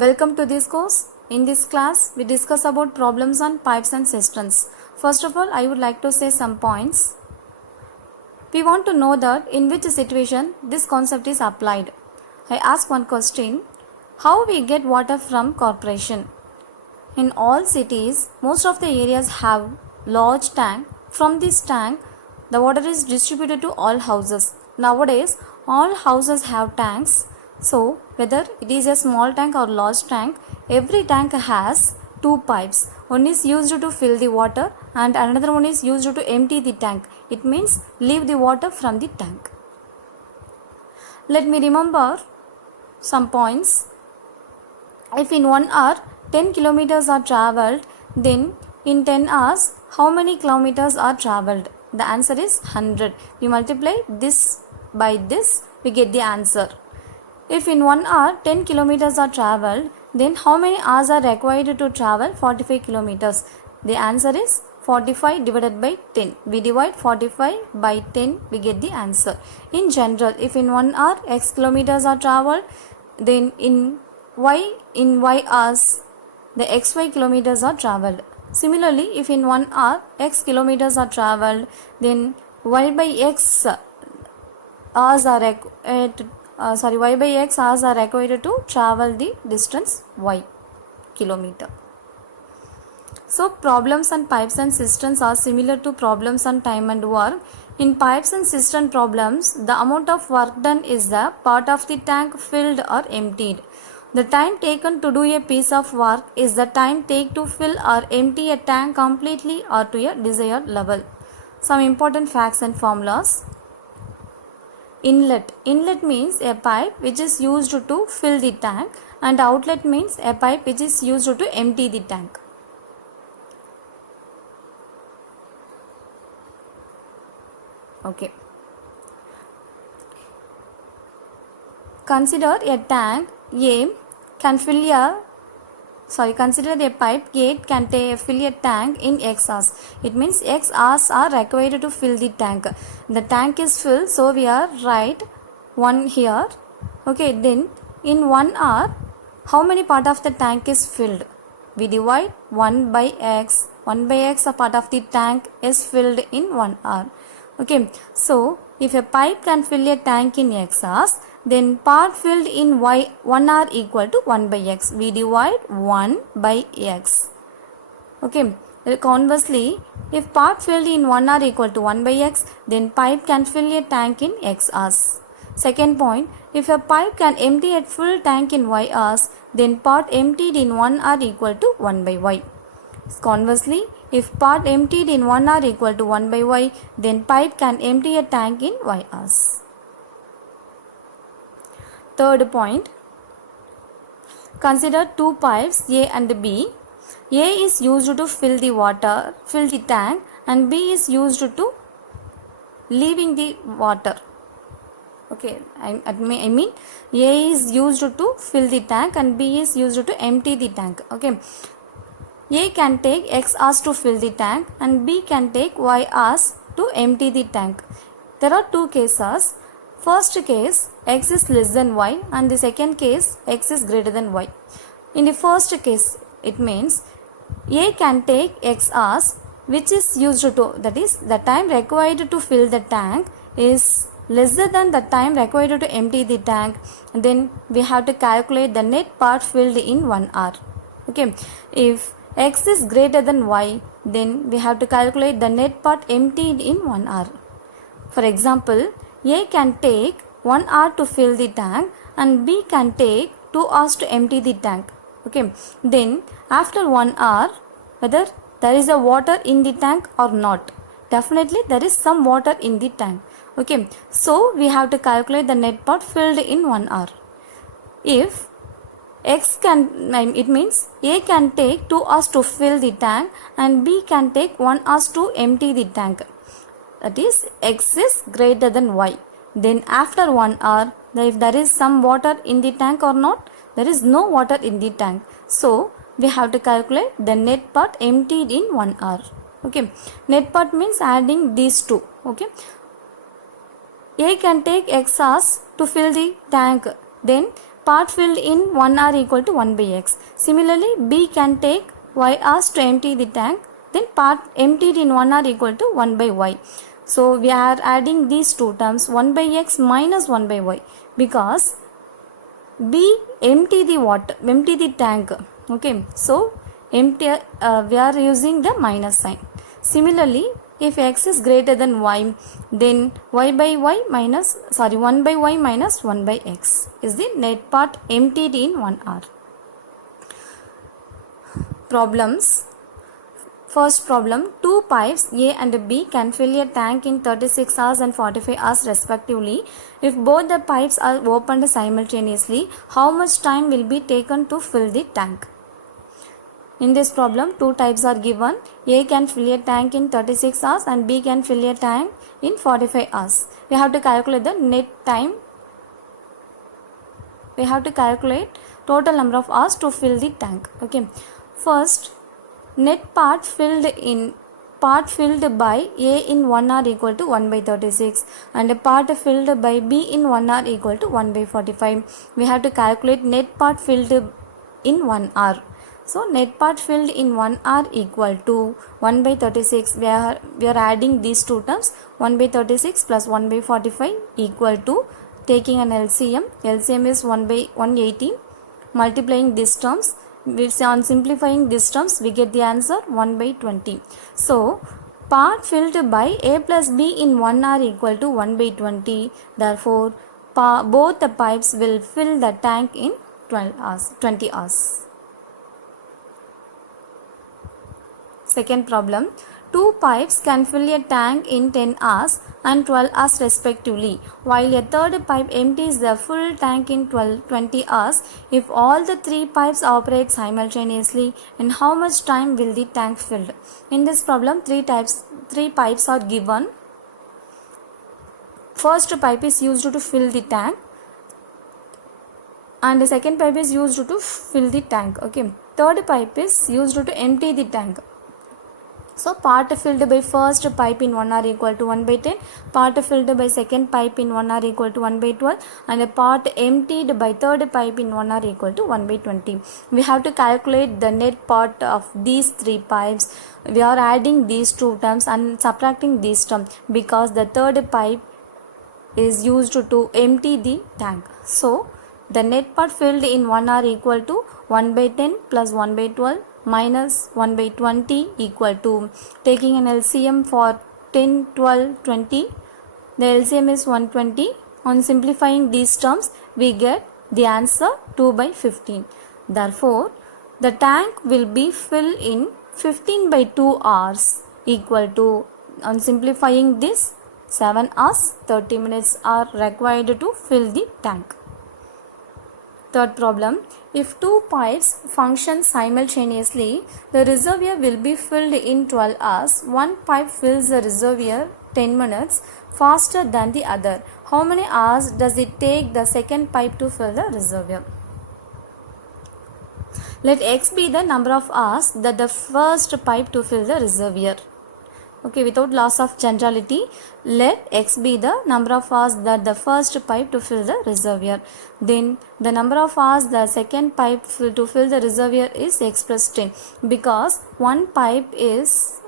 Welcome to this course. In this class, we discuss about problems on pipes and cisterns. First of all, I would like to say some points. We want to know that in which situation this concept is applied. I ask one question. How we get water from corporation? In all cities, most of the areas have large tank. From this tank, the water is distributed to all houses. Nowadays, all houses have tanks. So, whether it is a small tank or large tank, every tank has two pipes. One is used to fill the water and another one is used to empty the tank. It means leave the water from the tank. Let me remember some points. If in 1 hour 10 kilometers are travelled, then in 10 hours how many kilometers are travelled? The answer is 100. We multiply this by this, we get the answer. If in 1 hour 10 kilometers are travelled, then how many hours are required to travel 45 kilometers? The answer is 45 divided by 10. We divide 45 by 10, we get the answer. In general, if in 1 hour x kilometers are travelled, then in y hours the xy kilometers are travelled. Similarly, if in 1 hour x kilometers are travelled, then y by x hours are y by x hours are required to travel the distance y kilometer. So problems on pipes and cisterns are similar to problems on time and work. In pipes and cistern problems, the amount of work done is the part of the tank filled or emptied. The time taken to do a piece of work is the time taken to fill or empty a tank completely or to a desired level. Some important facts and formulas. Inlet. Inlet means a pipe which is used to fill the tank, and outlet means a pipe which is used to empty the tank. Okay. Consider a tank A can fill a consider a pipe A can fill a tank in X hours. It means X hours are required to fill the tank. The tank is filled, so we are write 1 here. Okay, then in 1 hour, how many part of the tank is filled? We divide 1 by X. 1 by X, a part of the tank is filled in 1 hour. Okay, so if a pipe can fill a tank in X hours, then part filled in 1 hour equal to 1 by X. We divide 1 by X. Okay. Conversely, if part filled in 1 hour equal to 1 by X, then pipe can fill a tank in X hours. Second point, if a pipe can empty a full tank in Y hours, then part emptied in 1 hour equal to 1 by Y. Conversely, if part emptied in 1 hour equal to 1 by Y, then pipe can empty a tank in Y hours. Third point, consider two pipes A and B. A is used to fill the tank, and B is used to leaving the water. Okay, I mean A is used to fill the tank and B is used to empty the tank. Okay, A can take X hours to fill the tank and B can take Y hours to empty the tank. There are two cases. First case, X is less than Y, and the second case, X is greater than Y. In the first case, it means A can take X hours, which is used to, that is, the time required to fill the tank is lesser than the time required to empty the tank. Then we have to calculate the net part filled in 1 hour. Okay, if X is greater than Y, then we have to calculate the net part emptied in 1 hour. For example, A can take 1 hour to fill the tank and B can take 2 hours to empty the tank. Okay, then after 1 hour, whether there is a water in the tank or not, definitely there is some water in the tank. Okay, so we have to calculate the net part filled in 1 hour. If it means A can take 2 hours to fill the tank and B can take 1 hour to empty the tank. That is, X is greater than Y. Then after 1 hour, if there is some water in the tank or not, there is no water in the tank. So we have to calculate the net part emptied in 1 hour. Okay, net part means adding these two. Okay, A can take X hours to fill the tank. Then part filled in 1 hour equal to 1 by x. Similarly, B can take y hours to empty the tank, then part emptied in 1 hour equal to 1 by y. So we are adding these two terms, 1 by x minus 1 by y, because B empty the water, empty the tank. Okay, so empty, we are using the minus sign. Similarly, if x is greater than y, then y by y minus, 1 by y minus 1 by x is the net part emptied in 1 hour. Problems. First problem, two pipes A and B can fill a tank in 36 hours and 45 hours respectively. If both the pipes are opened simultaneously, how much time will be taken to fill the tank? In this problem, two types are given. A can fill a tank in 36 hours and B can fill a tank in 45 hours. We have to calculate the net time. We have to calculate total number of hours to fill the tank. Okay. First, net part filled by A in 1 hour equal to 1 by 36 and a part filled by B in 1 hour equal to 1 by 45. We have to calculate net part filled in 1 hour. So net part filled in 1 hour equal to 1 by 36. We are adding these two terms, 1 by 36 plus 1 by 45 equal to, taking an LCM. LCM is 1 by 180. Multiplying these terms, on simplifying these terms, we get the answer 1 by 20. So part filled by A plus B in 1 hour equal to 1 by 20. Therefore, both the pipes will fill the tank in 20 hours. Second problem, two pipes can fill a tank in 10 hours and 12 hours respectively, while a third pipe empties the full tank in 20 hours. If all the three pipes operate simultaneously, in how much time will the tank filled? In this problem, three pipes are given. First pipe is used to fill the tank and the second pipe is used to fill the tank. Okay, third pipe is used to empty the tank. So part filled by first pipe in 1 hour equal to 1 by 10, part filled by second pipe in 1 hour equal to 1 by 12, and a part emptied by third pipe in 1 hour equal to 1 by 20. We have to calculate the net part of these three pipes. We are adding these two terms and subtracting these terms because the third pipe is used to empty the tank. So the net part filled in 1 hour equal to 1 by 10 plus 1 by 12 minus 1 by 20 equal to, taking an LCM for 10, 12, 20, the LCM is 120. On simplifying these terms, we get the answer 2 by 15. Therefore, the tank will be filled in 15 by 2 hours equal to, on simplifying this, 7 hours 30 minutes are required to fill the tank. Third problem, if two pipes function simultaneously, the reservoir will be filled in 12 hours. One pipe fills the reservoir 10 minutes faster than the other. How many hours does it take the second pipe to fill the reservoir? Let x be the number of hours that the first pipe to fill the reservoir. Okay, without loss of generality, let x be the number of hours that the first pipe to fill the reservoir. Then the number of hours the second pipe to fill the reservoir is x plus 10, because one pipe fills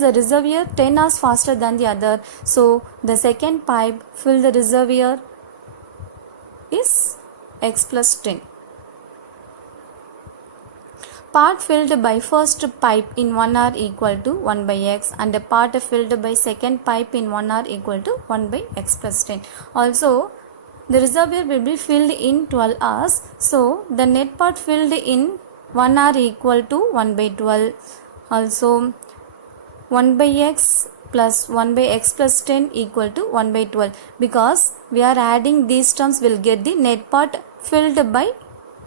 the reservoir 10 hours faster than the other. So the second pipe fill the reservoir is x plus 10. Part filled by first pipe in 1 hour equal to 1 by x and a part filled by second pipe in 1 hour equal to 1 by x plus 10. Also, the reservoir will be filled in 12 hours. So, the net part filled in 1 hour equal to 1 by 12. Also, 1 by x plus 1 by x plus 10 equal to 1 by 12. Because we are adding these terms, will get the net part filled by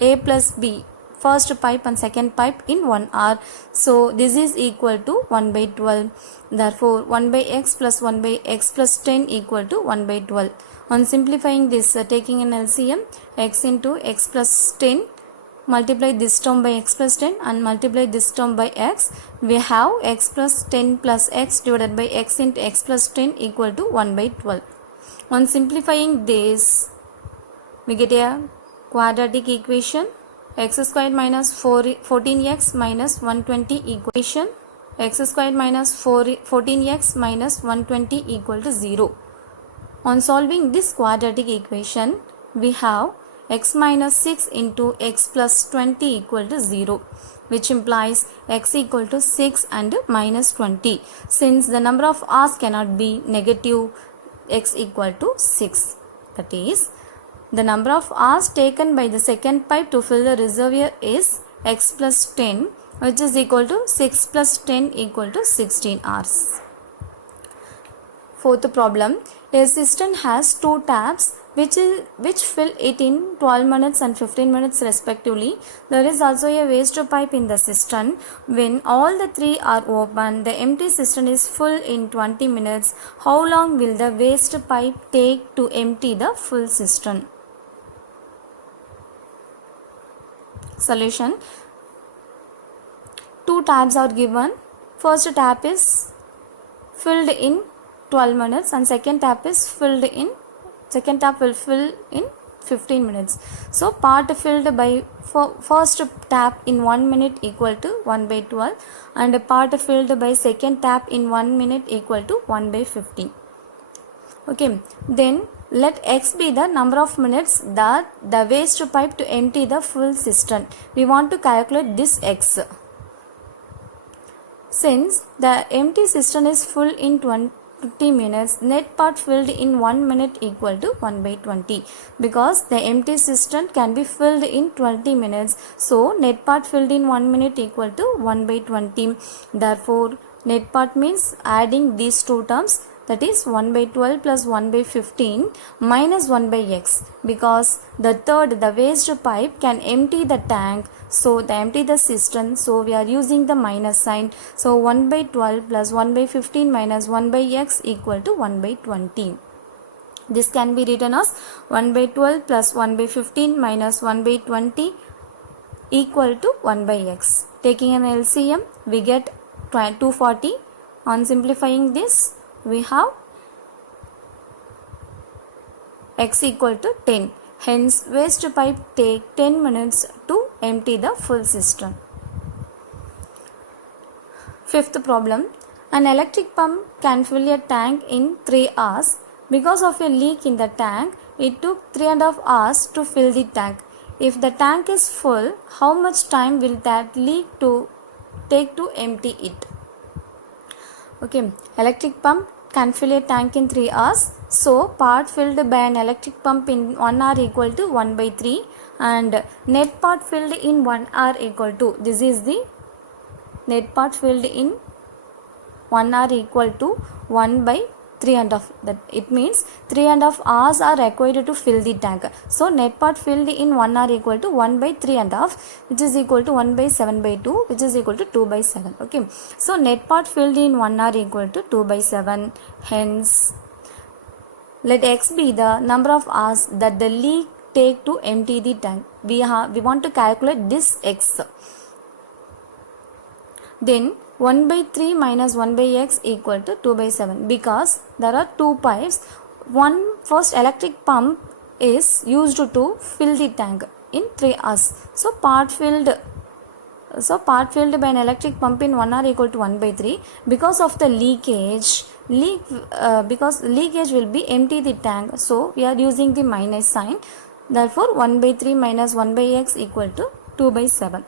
a plus b, first pipe and second pipe in 1 hour. So this is equal to 1 by 12. Therefore 1 by x plus 1 by x plus 10 equal to 1 by 12. On simplifying this, taking an LCM, x into x plus 10, multiply this term by x plus 10 and multiply this term by x, we have x plus 10 plus x divided by x into x plus 10 equal to 1 by 12. On simplifying this, We get a quadratic equation x squared minus 14x minus 120 equation x squared minus 14x minus 120 equal to 0. On solving this quadratic equation, we have x minus 6 into x plus 20 equal to 0, which implies x equal to 6 and minus 20. Since the number of r's cannot be negative, x equal to 6. That is, the number of r's taken by the second pipe to fill the reservoir is x plus 10, which is equal to 6 plus 10 equal to 16 r's. Fourth problem, a cistern has two taps which fill it in 12 minutes and 15 minutes respectively. There is also a waste pipe in the cistern. When all the three are open, the empty cistern is full in 20 minutes. How long will the waste pipe take to empty the full cistern? Solution. Two taps are given. First tap is filled in 12 minutes and second tap will fill in 15 minutes. So part filled by first tap in 1 minute equal to 1 by 12 and part filled by second tap in 1 minute equal to 1 by 15. Okay, then let x be the number of minutes that the waste pipe to empty the full cistern. We want to calculate this x. Since the empty cistern is full in 20 minutes, net part filled in 1 minute equal to 1 by 20, because the empty cistern can be filled in 20 minutes. So net part filled in 1 minute equal to 1 by 20. Therefore net part means adding these two terms, that is 1 by 12 plus 1 by 15 minus 1 by x, because the waste pipe can empty the tank, so they empty the cistern, so we are using the minus sign. So 1 by 12 plus 1 by 15 minus 1 by x equal to 1 by 20. This can be written as 1 by 12 plus 1 by 15 minus 1 by 20 equal to 1 by x. Taking an LCM, we get 240. On simplifying this, we have x equal to 10. Hence, waste pipe take 10 minutes to empty the full cistern. Fifth problem, an electric pump can fill a tank in 3 hours. Because of a leak in the tank, it took 3.5 hours to fill the tank. If the tank is full, how much time will that leak take to empty it? Okay, electric pump can fill a tank in 3 hours. So part filled by an electric pump in 1 hour equal to 1 by 3 and net part filled in 1 hour equal to, this is the net part filled in 1 hour equal to 1 by 3.5. That it means 3.5 hours are required to fill the tank. So net part filled in 1 hour equal to 1 by 3.5, which is equal to 1 by 7 by 2, which is equal to 2 by 7. Okay, so net part filled in 1 hour equal to 2 by 7. Hence, let x be the number of hours that the leak take to empty the tank. We want to calculate this x. Then 1 by 3 minus 1 by x equal to 2 by 7, because there are two pipes. First electric pump is used to fill the tank in 3 hours. So part filled by an electric pump in 1 hour equal to 1 by 3. Because of the leakage will be empty the tank, so we are using the minus sign. Therefore 1 by 3 minus 1 by x equal to 2 by 7.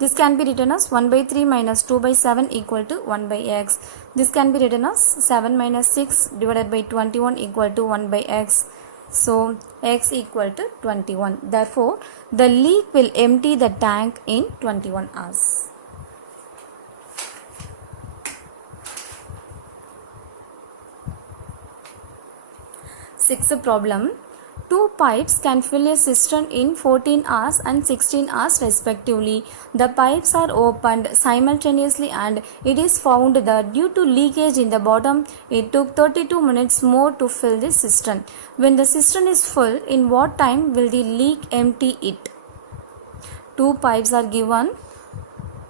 This can be written as 1 by 3 minus 2 by 7 equal to 1 by x. This can be written as 7 minus 6 divided by 21 equal to 1 by x. So x equal to 21. Therefore, the leak will empty the tank in 21 hours. Sixth problem. Two pipes can fill a cistern in 14 hours and 16 hours respectively. The pipes are opened simultaneously and it is found that due to leakage in the bottom, it took 32 minutes more to fill the cistern. When the cistern is full, in what time will the leak empty it? Two pipes are given.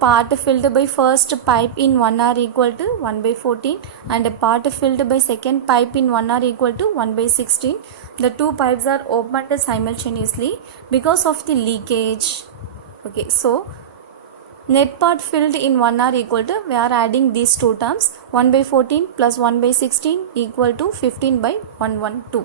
Part filled by first pipe in 1 hour equal to 1 by 14 and a part filled by second pipe in 1 hour equal to 1 by 16. the two pipes are opened simultaneously because of the leakage. Okay, so net part filled in 1 hour equal to, we are adding these two terms, 1 by 14 plus 1 by 16 equal to 15 by 112.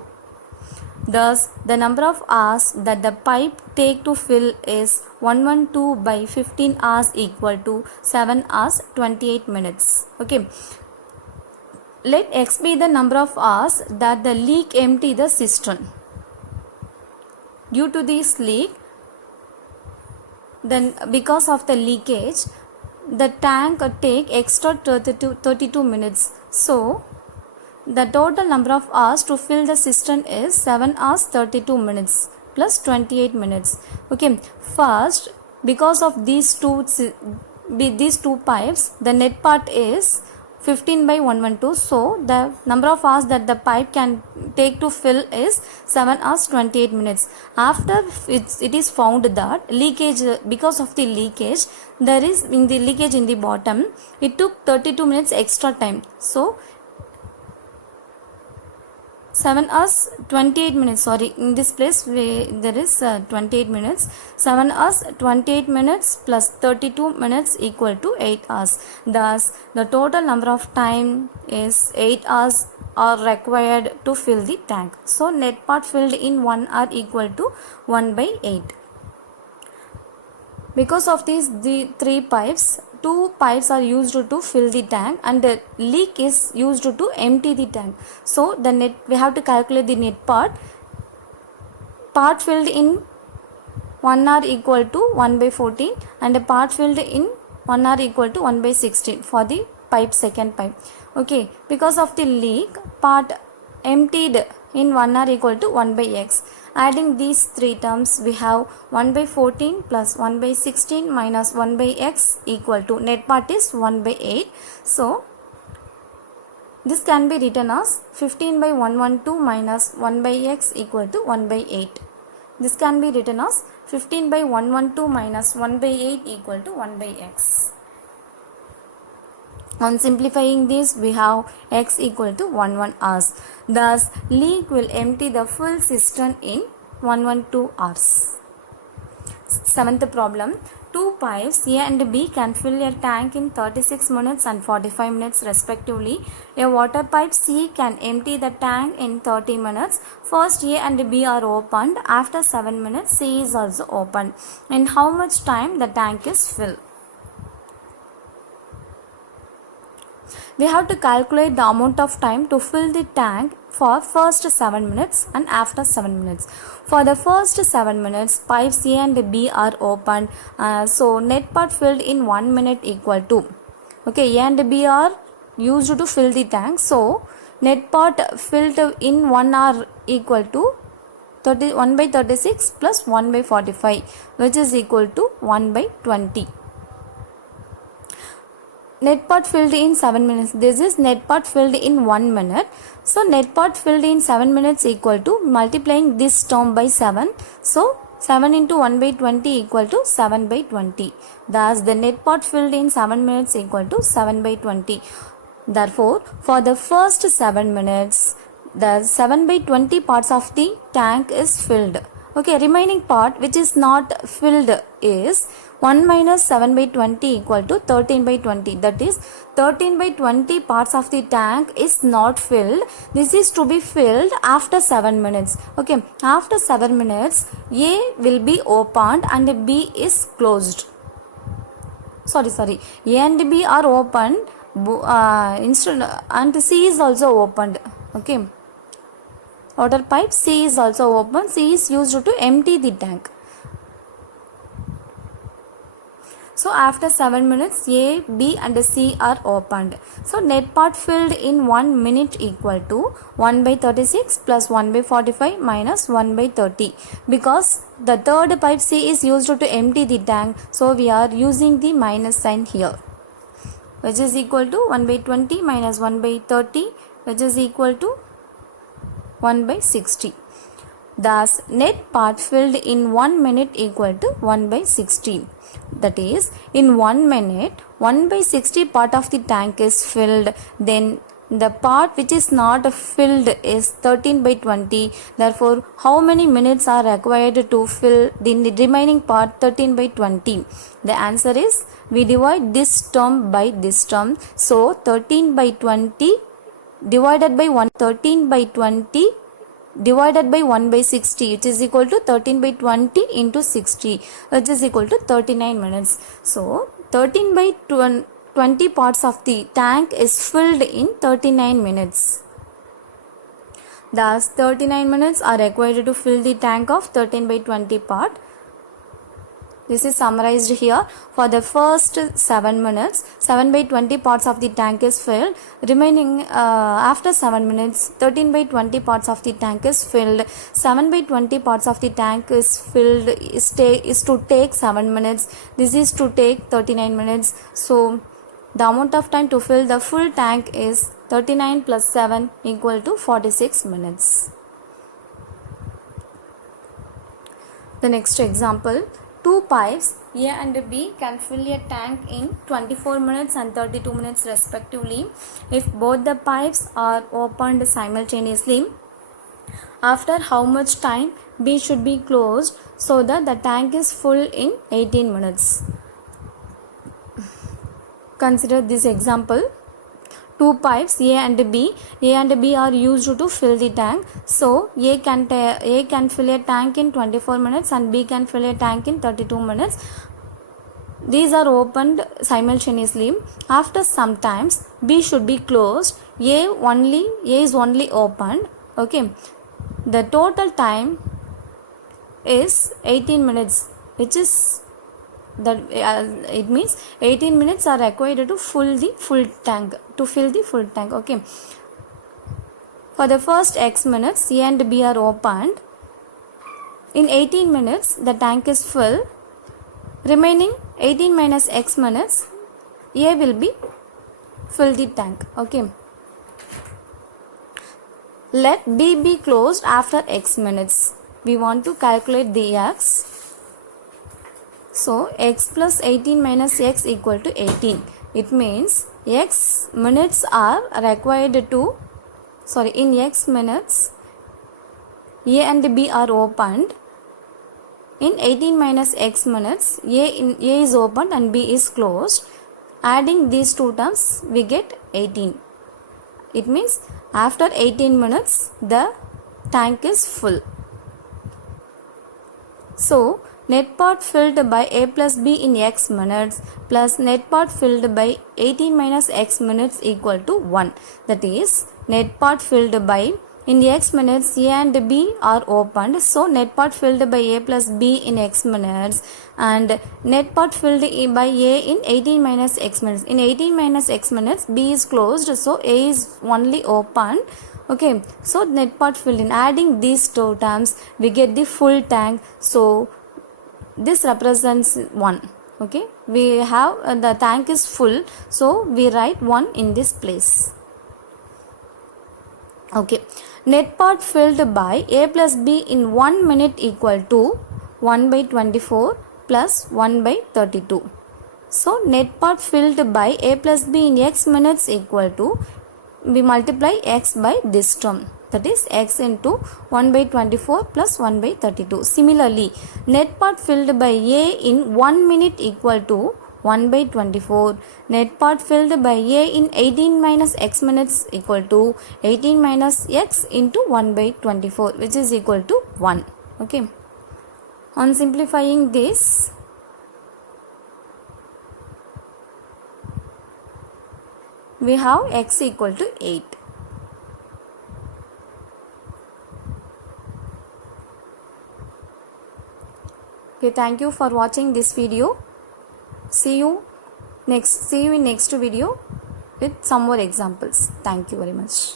Thus, the number of hours that the pipe take to fill is 112 by 15 hours equal to 7 hours 28 minutes. Okay. Let x be the number of hours that the leak empty the cistern. Due to this leak, then because of the leakage, the tank take extra 32 minutes. So, the total number of hours to fill the cistern is 7 hours 32 minutes plus 28 minutes. Okay, first, because of these two pipes, the net part is 15 by 112. So, the number of hours that the pipe can take to fill is 7 hours 28 minutes. After it is found that leakage, because of the leakage, there is in the leakage in the bottom, it took 32 minutes extra time. So, 7 hours 28 minutes, sorry, in this place there is 28 minutes. 7 hours 28 minutes plus 32 minutes equal to 8 hours. Thus, the total number of time is 8 hours are required to fill the tank. So, net part filled in 1 hour equal to 1 by 8. Because of these the three pipes, two pipes are used to fill the tank and the leak is used to empty the tank. So the net, we have to calculate the net part. Part filled in 1 hour equal to 1 by 14 and a part filled in 1 hour equal to 1 by 16 for the pipe, second pipe. Okay, because of the leak, part emptied in 1 hour equal to 1 by x. Adding these three terms, we have 1 by 14 plus 1 by 16 minus 1 by x equal to, net part is 1 by 8. So, this can be written as 15 by 112 minus 1 by x equal to 1 by 8. This can be written as 15 by 112 minus 1 by 8 equal to 1 by x. On simplifying this, we have x equal to 11 hours. Thus, leak will empty the full cistern in 112 hours. Seventh problem. Two pipes A and B can fill a tank in 36 minutes and 45 minutes respectively. A water pipe C can empty the tank in 30 minutes. First A and B are opened. After 7 minutes C is also opened. In how much time the tank is filled? We have to calculate the amount of time to fill the tank for first 7 minutes and after 7 minutes. For the first 7 minutes, pipes A and B are opened. So, net part filled in 1 minute equal to, okay, A and B are used to fill the tank. So, net part filled in 1 hour equal to 1 by 36 plus 1 by 45, which is equal to 1 by 20. Net part filled in 7 minutes. This is net part filled in 1 minute. So, net part filled in 7 minutes equal to, multiplying this term by 7. So, 7 into 1 by 20 equal to 7 by 20. Thus, the net part filled in 7 minutes equal to 7 by 20. Therefore, for the first 7 minutes, the 7 by 20 parts of the tank is filled. Okay, remaining part which is not filled is 1 minus 7 by 20 equal to 13 by 20. That is 13 by 20 parts of the tank is not filled. This is to be filled after 7 minutes. Okay, after 7 minutes A will be opened and B is closed. Sorry. A and B are opened and C is also opened. Okay. Water pipe C is also open. C is used to empty the tank. So, after 7 minutes, A, B and C are opened. So, net part filled in 1 minute equal to 1 by 36 plus 1 by 45 minus 1 by 30. Because the third pipe C is used to empty the tank. So, we are using the minus sign here, which is equal to 1 by 20 minus 1 by 30, which is equal to 1 by 60. Thus, net part filled in 1 minute equal to 1 by 60. That is, in 1 minute, 1 by 60 part of the tank is filled. Then, the part which is not filled is 13 by 20. Therefore, how many minutes are required to fill the remaining part 13 by 20? The answer is, we divide this term by this term. So 13 by 20 divided by 1, 13 by 20 divided by 1 by 60, which is equal to 13 by 20 into 60, which is equal to 39 minutes. So 13 by 20 parts of the tank is filled in 39 minutes. Thus 39 minutes are required to fill the tank of 13 by 20 part. This is summarized here. For the first 7 minutes, 7 by 20 parts of the tank is filled. Remaining after 7 minutes, 13 by 20 parts of the tank is filled. 7 by 20 parts of the tank is filled is to take 7 minutes. This is to take 39 minutes. So the amount of time to fill the full tank is 39 plus 7 equal to 46 minutes. The next example. Two pipes A and B can fill a tank in 24 minutes and 32 minutes respectively if both the pipes are opened simultaneously. After how much time B should be closed so that the tank is full in 18 minutes? Consider this example. Two pipes A and B are used to fill the tank. So A can fill a tank in 24 minutes and B can fill a tank in 32 minutes. These are opened simultaneously. After some times B should be closed. A is only opened. Okay, the total time is 18 minutes, which is that it means 18 minutes are required to fill the full tank. Okay, for the first x minutes A and B are opened. In 18 minutes the tank is full. Remaining 18 minus x minutes A will be fill the tank. Okay, let B be closed after x minutes. We want to calculate the x. So x plus 18 minus x equal to 18. It means x minutes are required to, in x minutes A and B are opened. In 18 minus x minutes A is opened and B is closed. Adding these two terms we get 18. It means after 18 minutes the tank is full. So net part filled by A plus B in x minutes plus net part filled by 18 minus x minutes equal to 1. That is, net part filled by in x minutes A and B are opened. So net part filled by A plus B in x minutes and net part filled by A in 18 minus x minutes. In 18 minus x minutes B is closed, so A is only opened. Okay, so net part filled in. Adding these two terms we get the full tank. So this represents 1. Okay, we have the tank is full, so we write 1 in this place. Okay, net part filled by A plus B in 1 minute equal to 1 by 24 plus 1 by 32. So net part filled by A plus B in x minutes equal to, we multiply x by this term, that is x into 1 by 24 plus 1 by 32. Similarly, net part filled by A in 1 minute equal to 1 by 24. Net part filled by A in 18 minus x minutes equal to 18 minus x into 1 by 24, which is equal to 1. Okay, on simplifying this, we have x equal to 8. Okay, thank you for watching this video. See you in next video with some more examples. Thank you very much.